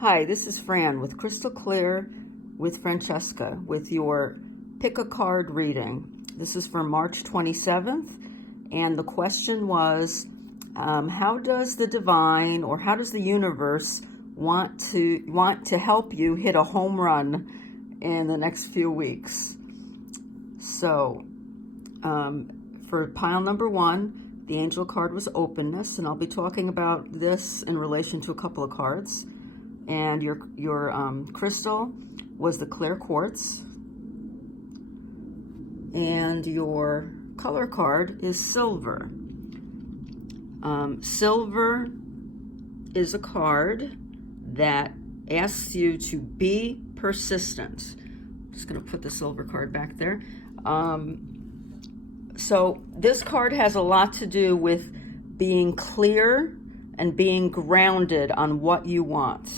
Hi, this is Fran with Crystal Clear with Francesca with your Pick a Card reading. This is for March 27th, and the question was, how does the divine or how does the universe want to help you hit a home run in the next few weeks? So, for pile number one, the angel card was Openness, and I'll be talking about this in relation to a couple of cards. And your crystal was the clear quartz, and your color card is silver. Silver is a card that asks you to be persistent. I'm just going to put the silver card back there. So this card has a lot to do with being clear and being grounded on what you want.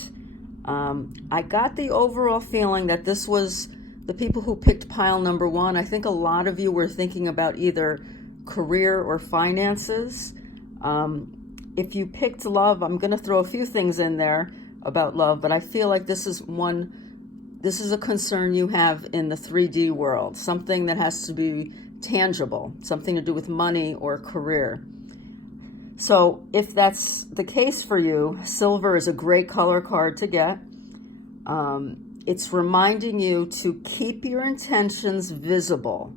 I got the overall feeling that this was the people who picked pile number one. I think a lot of you were thinking about either career or finances. If you picked love, I'm going to throw a few things in there about love, but I feel like this is a concern you have in the 3D world, something that has to be tangible, something to do with money or career. So if that's the case for you, silver is a great color card to get. It's reminding you to keep your intentions visible.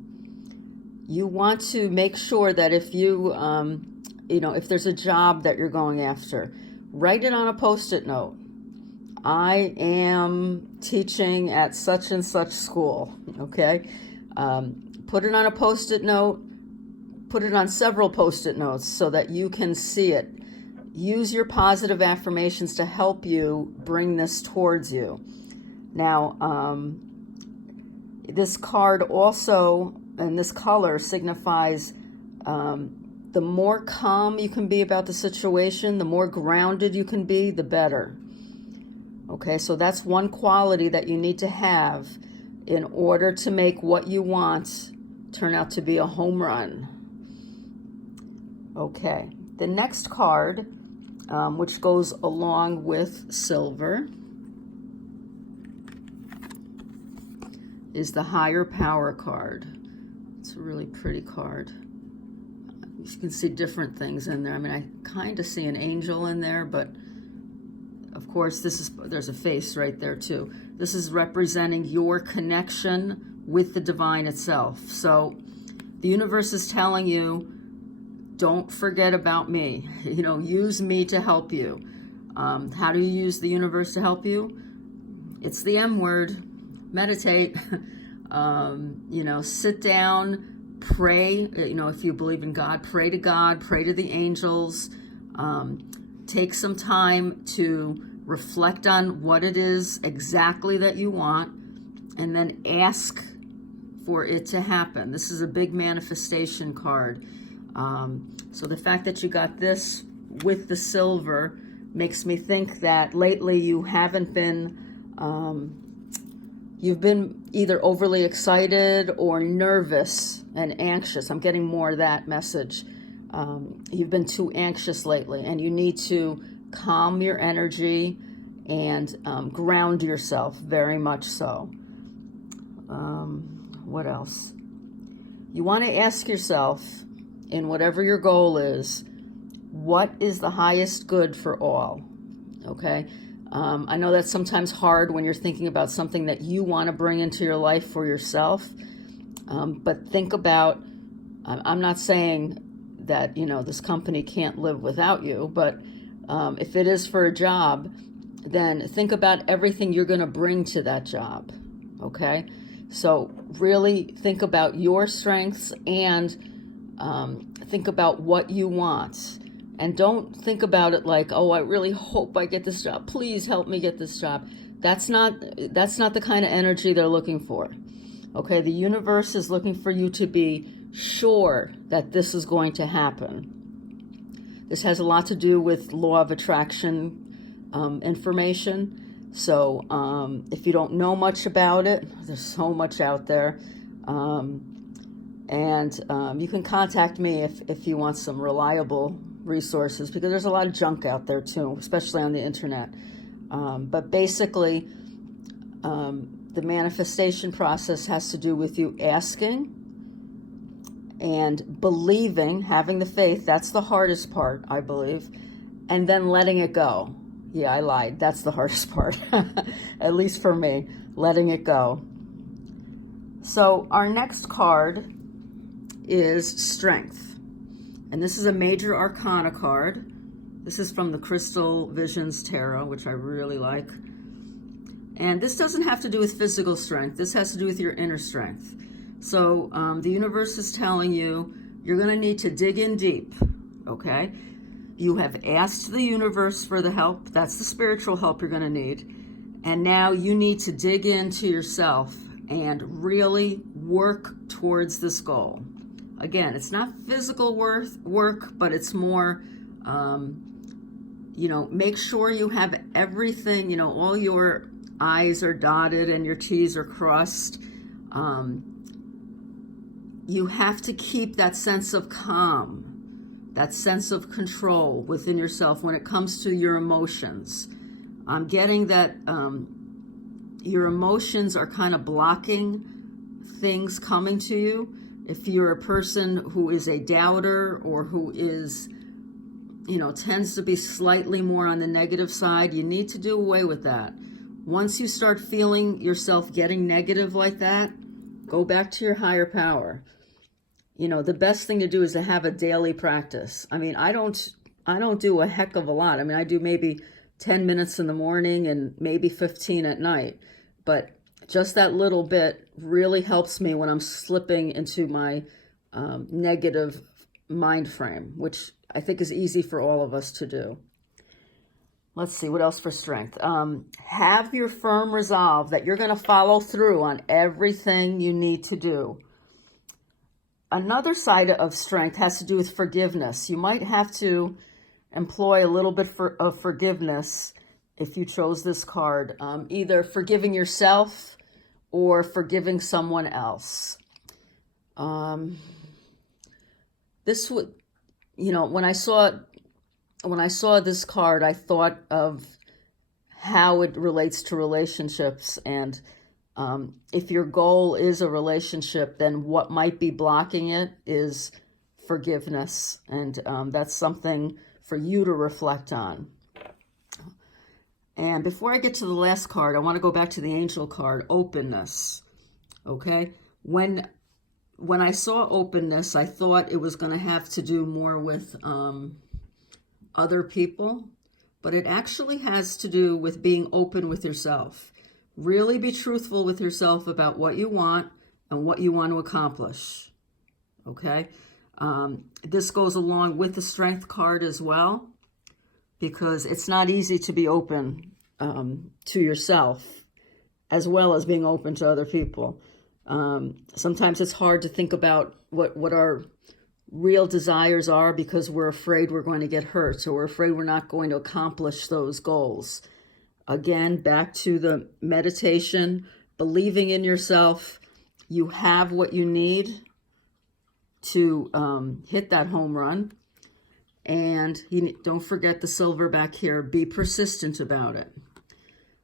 You want to make sure that if if there's a job that you're going after, write it on a Post-it note. I am teaching at such and such school, okay? Put it on a Post-it note. Put it on several Post-it notes so that you can see it. Use your positive affirmations to help you bring this towards you. Now, this card also, and this color signifies the more calm you can be about the situation, the more grounded you can be, the better. Okay, so that's one quality that you need to have in order to make what you want turn out to be a home run. Okay, the next card, which goes along with silver, is the higher power card. It's a really pretty card. You can see different things in there. I mean, I kind of see an angel in there, but of course there's a face right there too. This is representing your connection with the divine itself. So the universe is telling you, don't forget about me. Use me to help you. How do you use the universe to help you? It's the M word. Meditate. Sit down, pray. If you believe in God, pray to God, pray to the angels. Take some time to reflect on what it is exactly that you want, and then ask for it to happen. This is a big manifestation card. So the fact that you got this with the silver makes me think that lately you haven't been, you've been either overly excited or nervous and anxious. I'm getting more of that message. You've been too anxious lately, and you need to calm your energy and ground yourself, very much so. What else? You want to ask yourself, in whatever your goal is, what is the highest good for all? Okay? I know that's sometimes hard when you're thinking about something that you want to bring into your life for yourself. But think about, I'm not saying that, this company can't live without you, but if it is for a job, then think about everything you're going to bring to that job. Okay? So really think about your strengths and think about what you want, and don't think about it like, oh, I really hope I get this job. Please help me get this job. That's not the kind of energy they're looking for. Okay, the universe is looking for you to be sure that this is going to happen. This has a lot to do with law of attraction information. So if you don't know much about it, there's so much out there. And you can contact me if you want some reliable resources, because there's a lot of junk out there too, especially on the internet. But basically, the manifestation process has to do with you asking and believing, having the faith. That's the hardest part, I believe. And then letting it go. Yeah, I lied. That's the hardest part, at least for me, letting it go. So our next card is Strength. And this is a major arcana card. This is from the Crystal Visions Tarot, which I really like. And this doesn't have to do with physical strength. This has to do with your inner strength. So the universe is telling you you're going to need to dig in deep, okay? You have asked the universe for the help. That's the spiritual help you're going to need. And now you need to dig into yourself and really work towards this goal. Again, it's not physical work, but it's more, make sure you have everything, all your I's are dotted and your T's are crossed. You have to keep that sense of calm, that sense of control within yourself when it comes to your emotions. I'm getting that your emotions are kind of blocking things coming to you. If you're a person who is a doubter or who is, tends to be slightly more on the negative side, you need to do away with that. Once you start feeling yourself getting negative like that, go back to your higher power. The best thing to do is to have a daily practice. I mean, I don't do a heck of a lot. I mean, I do maybe 10 minutes in the morning and maybe 15 at night. But just that little bit really helps me when I'm slipping into my negative mind frame, which I think is easy for all of us to do. Let's see, what else for strength? Have your firm resolve that you're going to follow through on everything you need to do. Another side of strength has to do with forgiveness. You might have to employ a little bit of forgiveness if you chose this card, either forgiving yourself or forgiving someone else. This would, when I saw this card, I thought of how it relates to relationships. And if your goal is a relationship, then what might be blocking it is forgiveness. And that's something for you to reflect on. And before I get to the last card, I want to go back to the angel card, Openness. Okay? When I saw Openness, I thought it was going to have to do more with other people, but it actually has to do with being open with yourself. Really be truthful with yourself about what you want and what you want to accomplish. Okay? This goes along with the Strength card as well, because it's not easy to be open to yourself as well as being open to other people. Sometimes it's hard to think about what our real desires are because we're afraid we're going to get hurt, so we're afraid we're not going to accomplish those goals. Again, back to the meditation, believing in yourself. You have what you need to hit that home run. And don't forget the silver back here. Be persistent about it.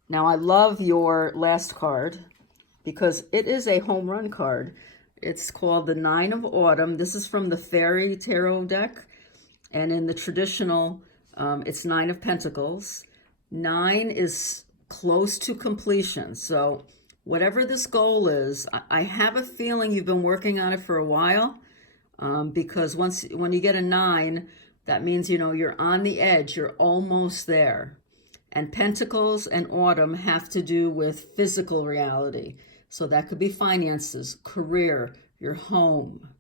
Now, I love your last card because it is a home run card. It's called the Nine of Autumn. This is from the Fairy Tarot deck. And in the traditional, it's Nine of Pentacles. 9 is close to completion. So whatever this goal is, I have a feeling you've been working on it for a while, because when you get a 9, that means, you're on the edge. You're almost there. And Pentacles and Autumn have to do with physical reality. So that could be finances, career, your home.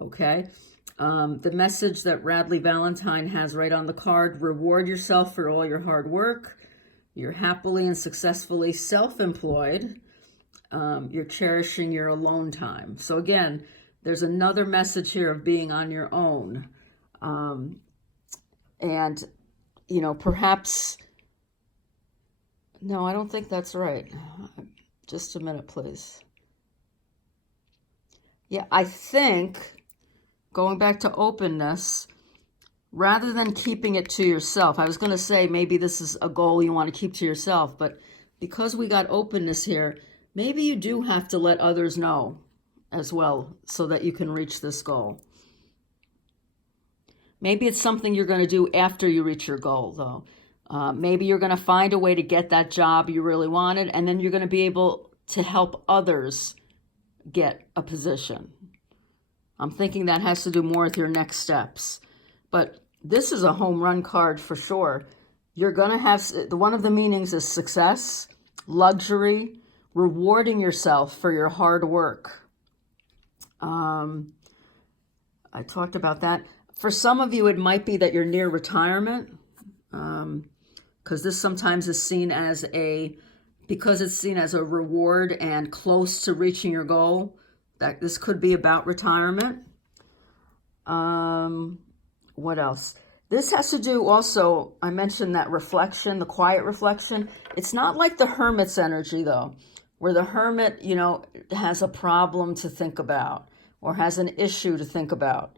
Okay? The message that Radley Valentine has right on the card: reward yourself for all your hard work. You're happily and successfully self-employed. You're cherishing your alone time. So again, there's another message here of being on your own. And, perhaps, no, I don't think that's right. Just a minute, please. Yeah, I think, going back to openness, rather than keeping it to yourself. I was going to say maybe this is a goal you want to keep to yourself, but because we got openness here, maybe you do have to let others know as well so that you can reach this goal. Maybe it's something you're going to do after you reach your goal, though. Maybe you're going to find a way to get that job you really wanted, and then you're going to be able to help others get a position. I'm thinking that has to do more with your next steps. But this is a home run card for sure. You're going to have, one of the meanings is success, luxury, rewarding yourself for your hard work. I talked about that. For some of you, it might be that you're near retirement, because this sometimes is seen as because it's seen as a reward and close to reaching your goal, that this could be about retirement. What else? This has to do also, I mentioned that reflection, the quiet reflection. It's not like the hermit's energy, though, where the hermit, has a problem to think about or has an issue to think about,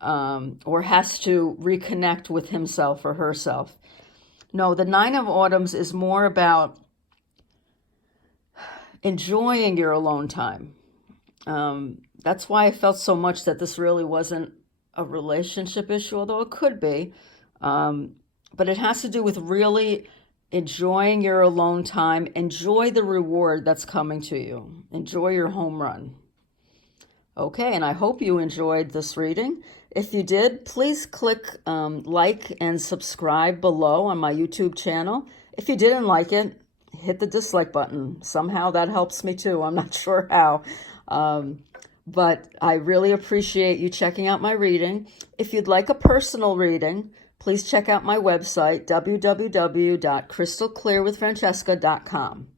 or has to reconnect with himself or herself. No, the Nine of Autumns is more about enjoying your alone time. That's why I felt so much that this really wasn't a relationship issue, although it could be. But it has to do with really enjoying your alone time. Enjoy the reward that's coming to you. Enjoy your home run. Okay, and I hope you enjoyed this reading. If you did, please click like and subscribe below on my YouTube channel. If you didn't like it, hit the dislike button. Somehow that helps me too. I'm not sure how. But I really appreciate you checking out my reading. If you'd like a personal reading, please check out my website, www.crystalclearwithfrancesca.com.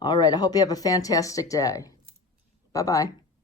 All right, I hope you have a fantastic day. Bye-bye.